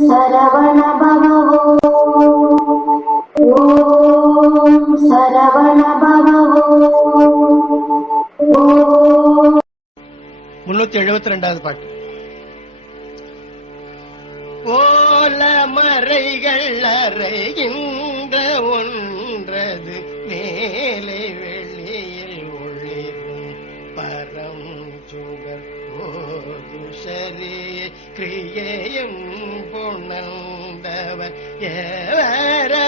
சரவண பவோ ஓம் சரவண பவோ முன்னூத்தி எழுபத்தி ரெண்டாவது பாட்டு. ஓல மறைகள் அறைகின்ற ஒன்றது மேலே ஏவரலும்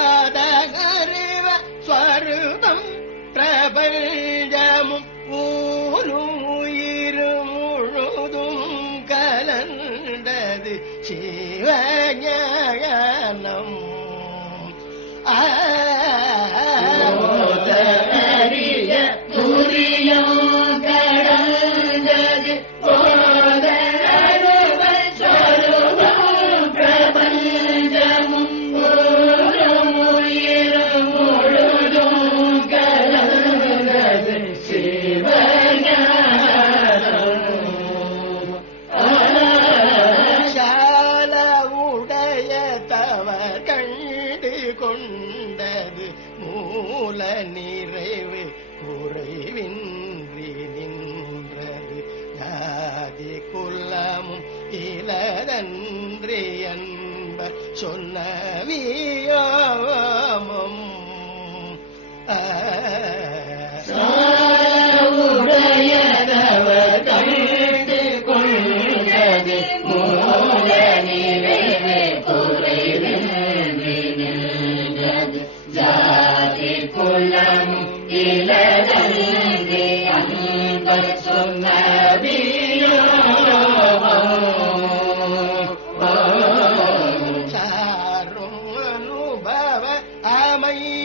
هذا அன்றே அன் من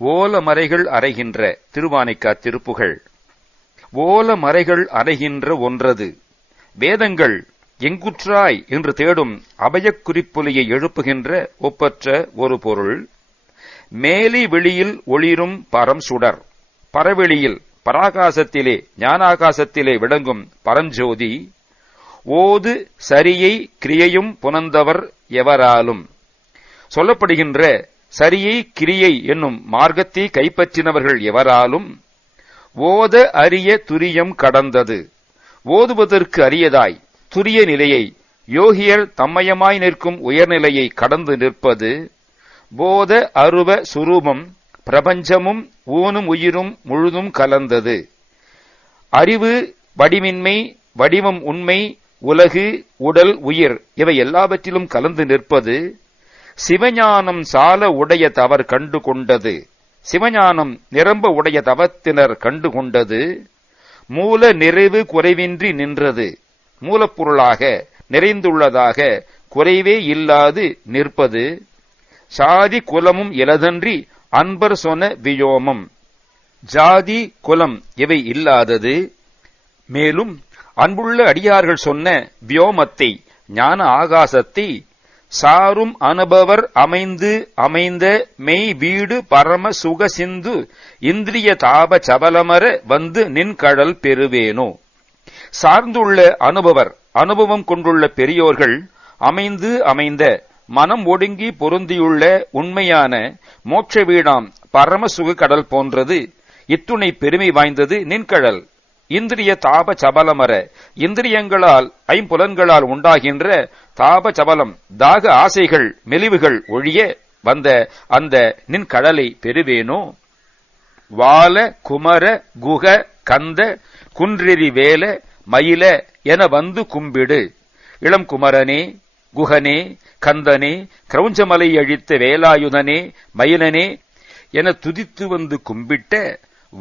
ஓலமறைகள் அறைகின்ற திருவானைக்கா திருப்புகள். ஓலமறைகள் அறைகின்ற ஒன்றது. வேதங்கள் எங்குற்றாய் என்று தேடும் அபயக் குறிப்பொலியை எழுப்புகின்ற ஒப்பற்ற ஒரு பொருள். மேலி வெளியில் ஒளிரும் பரம் சுடர். பரவெளியில் பராகாசத்திலே ஞானாகாசத்திலே விளங்கும் பரஞ்சோதி. ஓது சரியை கிரியையும் புனந்தவர் எவராலும். சொல்லப்படுகின்ற சரியை கிரியை என்னும் மார்க்கத்தை கைப்பற்றினவர்கள் எவராலும் ஓத அரிய துரியம் கடந்தது. ஓதுவதற்கு அரியதாய் துரிய நிலையை யோகியர் தம்மயமாய் நிற்கும் உயர்நிலையை கடந்து நிற்பது. போத அருவ சுரூபம் பிரபஞ்சமும் ஊனும் உயிரும் முழுதும் கலந்தது. அறிவு வடிமின்மை வடிவம் உண்மை உலகு உடல் உயிர் இவை எல்லாவற்றிலும் கலந்து நிற்பது. சிவஞானம் சால உடைய தவர் கண்டு கொண்டது சிவஞானம் நிரம்ப உடைய தவத்தினர் கண்டு கொண்டது மூல நிறைவு குறைவின்றி நின்றது. மூலப்பொருளாக நிறைந்துள்ளதாக குறைவே இல்லாது நிற்பது. சாதி குலமும் இலதன்றி அன்பர் சொன்ன வியோமம். ஜாதி குலம் இவை இல்லாதது. மேலும் அன்புள்ள அடியார்கள் சொன்ன வியோமத்தை ஞான ஆகாசத்தை சாரும் அனுபவர் அமைந்து அமைந்த மெய் வீடு பரம சுக சிந்து இந்திரிய தாப சபலமர வந்து நின்கடல் பெறுவேனோ. சார்ந்துள்ள அனுபவர் அனுபவம் கொண்டுள்ள பெரியோர்கள் அமைந்து அமைந்த மனம் ஒடுங்கி பொருந்தியுள்ள உண்மையான மோட்ச வீடாம் பரம சுக கடல் போன்றது. இத்துணை பெருமை வாய்ந்தது நின்கடல் இந்திரிய தாப சபலமர இந்திரியங்களால் ஐம்புலன்களால் உண்டாகின்ற தாப சபலம் தாக ஆசைகள் மெலிவுகள் ஒழிய வந்த அந்த நின் கடலை பெறுவேனோ? வால குமர குக கந்த குன்றெறி வேல மயில என வந்து கும்பிடு. இளம் குமரனே குகனே கந்தனே கிரௌஞ்சமலை அழித்த வேலாயுதனே மயிலனே என துதித்து வந்து கும்பிட்ட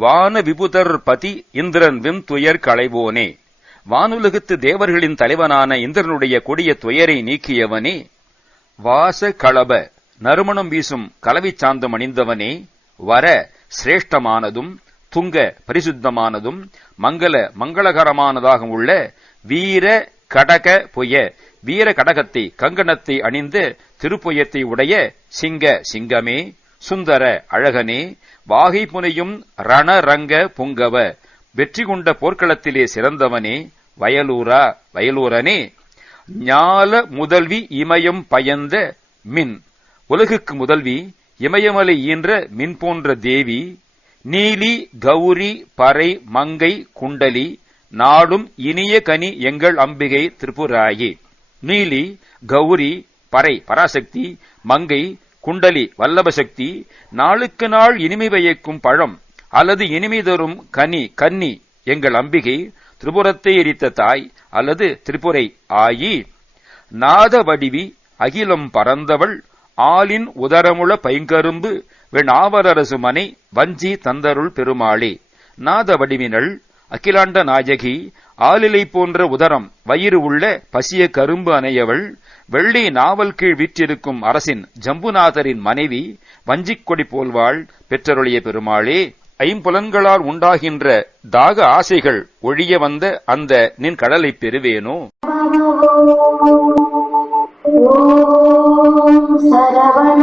வான விபுதர் பதி இந்திரன் விம் துயர் களைவோனே. வானுலகத்து தேவர்களின் தலைவனான இந்திரனுடைய கொடிய துயரை நீக்கியவனே. வாச களப நறுமணம் வீசும் கலவி சாந்தம் அணிந்தவனே. வர சிரேஷ்டமானதும் துங்க பரிசுத்தமானதும் மங்கள மங்களகரமானதாக உள்ள வீர கடக புய வீர கடகத்தை கங்கணத்தை அணிந்த திருப்புயத்தை உடைய சிங்க சிங்கமே. சுந்தர அழகனே வாகை புனையும் ரணரங்க புங்கவ வெற்றி கொண்ட போர்க்களத்திலே சிறந்தவனே வயலூரா வயலூரனே. ஞால முதல்வி இமயம் பயந்த மின் உலகுக்கு முதல்வி இமயமலை ஈன்ற மின் போன்ற தேவி நீலி கௌரி பறை மங்கை குண்டலி நாடும் இனிய கனி எங்கள் அம்பிகை திரிபுராயி. நீலி கௌரி பறை பராசக்தி மங்கை குண்டலி வல்லபசக்தி நாளுக்கு நாள் இனிமை பயக்கும் பழம் அல்லது இனிமை தரும் கனி கன்னி எங்கள் அம்பிகை திரிபுரத்தை எரித்த தாய் அல்லது திரிபுரை ஆயி நாத வடிவி அகிலம் பறந்தவள் ஆளின் உதரமுள பைங்கரும்பு வெணாவரரசு மனை வஞ்சி தந்தருள் பெருமாளே நாத வடிவினள் அகிலாண்ட நாயகி ஆலிலை போன்ற உதரம் வயிறு உள்ள பசிய கரும்பு அணையவள் வெள்ளி நாவல் கீழ் வீற்றிருக்கும் அரசின் ஜம்புநாதரின் மனைவி வஞ்சிக் கொடி போல்வாள் பெற்றருளிய பெருமாளே ஐம்புலன்களால் உண்டாகின்ற தாக ஆசைகள் ஒழிய வந்த அந்த நின் கடலைப் பெறுவேனோ? சரவண